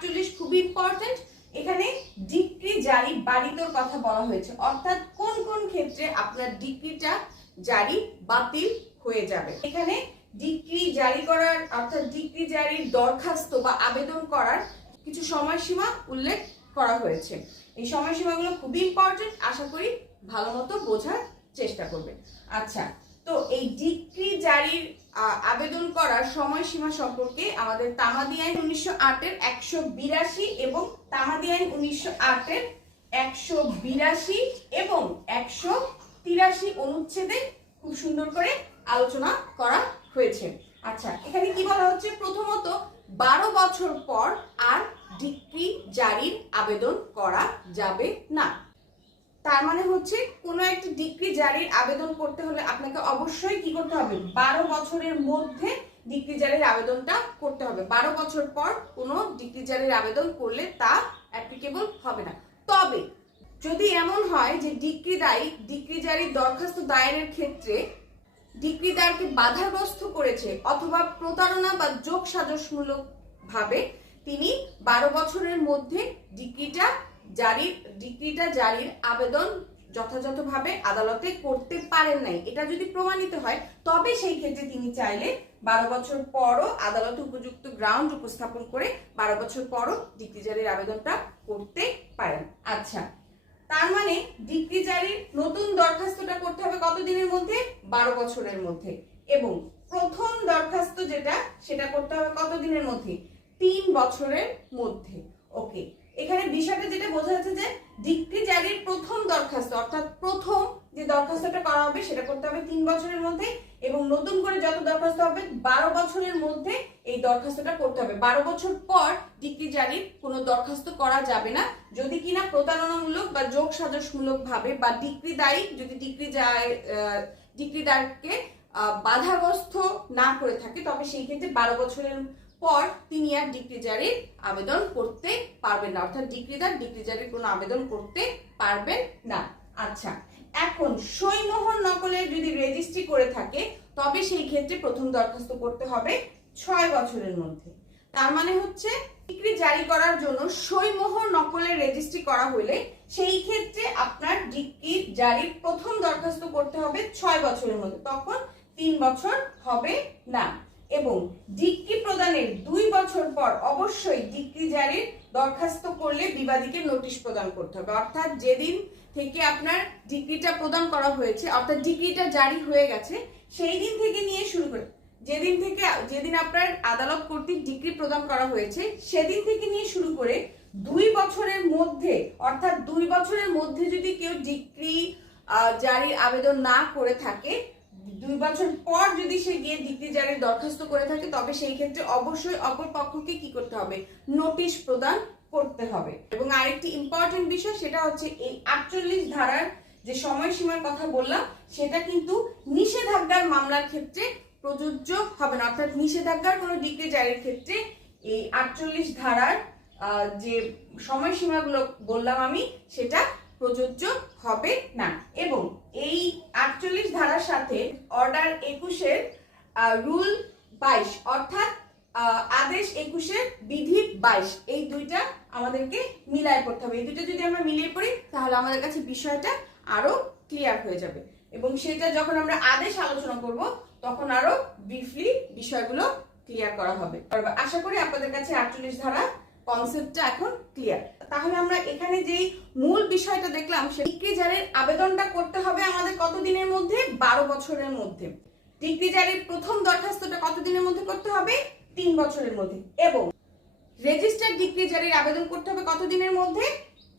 আটচল্লিশ খুবই ইম্পর্টেন্ট এখানে ডিক্রি জারি বাড়িতোর কথা বলা হয়েছে। অর্থাৎ কোন কোন ক্ষেত্রে আপনার ডিক্রিটা জারি বাতিল হয়ে যাবে? এখানে ডিক্রি জারি করার, অর্থাৎ ডিক্রি জারির দরখাস্ত বা আবেদন করার কিছু সময়সীমা উল্লেখ করা হয়েছে। এই সময়সীমাগুলো খুবই ইম্পর্টেন্ট আশা করি ভালো মতো বোঝার চেষ্টা করবেন। আচ্ছা তো এই ডিক্রি জারির আবেদন করার সময়সীমা সম্পর্কে আমাদের তামাদি আইন উনিশশো আটের একশো বিরাশি এবং তামাদি আইন উনিশশো আটের একশো বিরাশি এবং একশো তিরাশি অনুচ্ছেদে খুব সুন্দর করে আলোচনা করা হয়েছে। আচ্ছা এখানে কি বলা হচ্ছে? প্রথমত, বারো বছর পর আর ডিক্রি জারির আবেদন করা যাবে না। তার মানে হচ্ছে কোনো একটা ডিগ্রি জারির আবেদন করতে হলে আপনাকে অবশ্যই কি করতে হবে? বারো বছরের মধ্যে ডিগ্রি জারির আবেদনটা করতে হবে। বারো বছর পর কোনো ডিগ্রি জারির আবেদন করলে তা অ্যাপ্লিকেবল হবে না। তবে যদি এমন হয় যে ডিগ্রি দায়ী, ডিগ্রি জারির দরখাস্ত দায়েরের ক্ষেত্রে ডিগ্রিদারকে বাধাগ্রস্ত করেছে অথবা প্রতারণা বা যোগ সাজসমূলক ভাবে তিনি বারো বছরের মধ্যে ডিগ্রিটা জারির ডিগ্রিটা জারির আবেদন যথাযথভাবে আদালতে করতে পারেন নাই। এটা যদি প্রমাণিত হয়, তবে সেই ক্ষেত্রে তিনি চাইলে বারো বছর পরও আদালতে উপযুক্ত গ্রাউন্ড উপস্থাপন করে বারো বছর পরও ডিগ্রি জারির আবেদনটা করতে পারেন। আচ্ছা তার মানে ডিগ্রি জারির নতুন দরখাস্তটা করতে হবে কত দিনের মধ্যে? বারো বছরের মধ্যে। এবং প্রথম দরখাস্ত যেটা, সেটা করতে হবে কত দিনের মধ্যে? তিন বছরের মধ্যে। ওকে এখানে বিষয়টা যেটা বোঝা যাচ্ছে যে ডিগ্রি জারির প্রথম দরখাস্ত, অর্থাৎ প্রথম যে দরখাস্তটা করা হবে সেটা করতে হবে তিন বছরের মধ্যে এবং নতুন করে যত দরখাস্ত হবে বারো বছরের মধ্যে এই দরখাস্তটা করতে হবে। বারো বছর পর ডিগ্রি জারির কোনো দরখাস্ত করা যাবে না। যদি কিনা প্রতারণামূলক বা যোগ সাজসমূলক ভাবে বা ডিগ্রি দায়ী যদি ডিগ্রি ডিগ্রিদারকে বাধাগ্রস্ত না করে থাকে, তবে সেই ক্ষেত্রে বারো বছরের পর তিনি আর ডিগ্রি জারির আবেদন করতে পারবেন না। অর্থাৎ ডিগ্রিদার ডিগ্রি জারির কোনো আবেদন করতে পারবেন না। আচ্ছা এখন সইমোহর নকলের যদি রেজিস্ট্রি করে থাকে, তবে সেই ক্ষেত্রে প্রথম দরখাস্ত করতে হবে ছয় বছরের মধ্যে। তার মানে হচ্ছে ডিগ্রি জারি করার জন্য সইমোহর নকলের রেজিস্ট্রি করা হলে সেই ক্ষেত্রে আপনার ডিগ্রি জারির প্রথম দরখাস্ত করতে হবে ছয় বছরের মধ্যে। তখন তিন বছর হবে না। এবং ডিগ্রি প্রদানের দুই বছর পর অবশ্যই ডিগ্রি জারির দরখাস্ত করলে বিবাদীকে নোটিশ প্রদান করতে হবে। অর্থাৎ যেদিন থেকে আপনার ডিগ্রিটা প্রদান করা হয়েছে, অর্থাৎ ডিগ্রিটা জারি হয়ে গেছে, সেই দিন থেকে নিয়ে শুরু করে। যেদিন থেকে, যেদিন আপনার আদালত কর্তৃক ডিগ্রি প্রদান করা হয়েছে, সেদিন থেকে নিয়ে শুরু করে দুই বছরের মধ্যে, অর্থাৎ দুই বছরের মধ্যে যদি কেউ ডিগ্রি জারির আবেদন না করে থাকে দুই বছর পর যদি সে গিয়ে ডিগ্রি জারির দরখাস্ত করে থাকে, তবে সেই ক্ষেত্রে অবশ্যই অপর পক্ষকে কি করতে হবে? নোটিশ প্রদান করতে হবে। এবং আরেকটি ইম্পর্টেন্ট বিষয়, সেটা হচ্ছে এই আটচল্লিশ ধারার যে সময়সীমার কথা বললাম, সেটা কিন্তু নিষেধাজ্ঞার মামলার ক্ষেত্রে প্রযোজ্য হবে না। অর্থাৎ নিষেধাজ্ঞার কোনো ডিগ্রি জারির ক্ষেত্রে এই আটচল্লিশ ধারার যে সময়সীমাগুলো বললাম আমি, সেটা প্রযোজ্য হবে না এবং এই আটচল্লিশ ধারার সাথে অর্ডার একুশের রুল বাইশ, অর্থাৎ আদেশ একুশের বিধি বাইশ। এই দুইটা আমাদেরকে মিলায় পড়তে হবে। এই দুইটা যদি আমরা মিলিয়ে পড়ি, তাহলে আমাদের কাছে বিষয়টা আরও ক্লিয়ার হয়ে যাবে। এবং সেটা যখন আমরা আদেশ আলোচনা করব, তখন আরও ব্রিফলি বিষয়গুলো ক্লিয়ার করা হবে। আশা করি আপনাদের কাছে আটচল্লিশ ধারা কনসেপ্টটা এখন ক্লিয়ার তাহলে আমরা এখানে যেই মূল বিষয়টা দেখলাম সে আবেদনটা করতে হবে আমাদের কত দিনের মধ্যে? বারো বছরের মধ্যে। ডিগ্রি জারির প্রথম দরখাস্তটা কত দিনের মধ্যে করতে হবে? তিন বছরের মধ্যে। এবং রেজিস্টার্ড ডিগ্রি জারির আবেদন করতে হবে কত দিনের মধ্যে?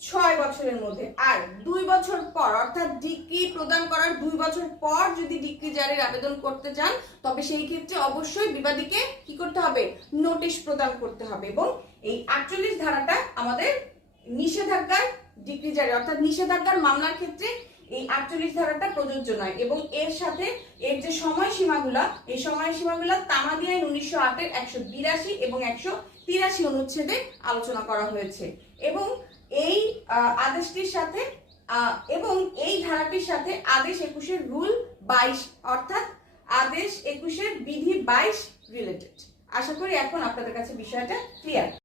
ছয় বছরের মধ্যে। আর দুই বছর পর, অর্থাৎ ডিগ্রি প্রদান করার দুই বছর পর যদি ডিগ্রি জারির আবেদন করতে চান, তবে সেই ক্ষেত্রে অবশ্যই বিবাদীকে কি করতে হবে? নোটিশ প্রদান করতে হবে। এবং এই আটচল্লিশ ধারাটা আমাদের নিষেধাজ্ঞার ডিগ্রি জারি অর্থাৎ নিষেধাজ্ঞার মামলার ক্ষেত্রে এই আটচল্লিশ ধারাটা প্রযোজ্য নয়। এবং এর সাথে এর যে সময়সীমাগুলা, এই সময়সীমাগুলা তামাদি আইন উনিশশো আটের একশো বিরাশি এবং একশো তিরাশি অনুচ্ছেদে আলোচনা করা হয়েছে। এবং এই আদেশটির সাথে এবং এই ধারাটির সাথে আদেশ একুশের রুল বাইশ, অর্থাৎ আদেশ একুশের বিধি বাইশ রিলেটেড আশা করি এখন আপনাদের কাছে বিষয়টা ক্লিয়ার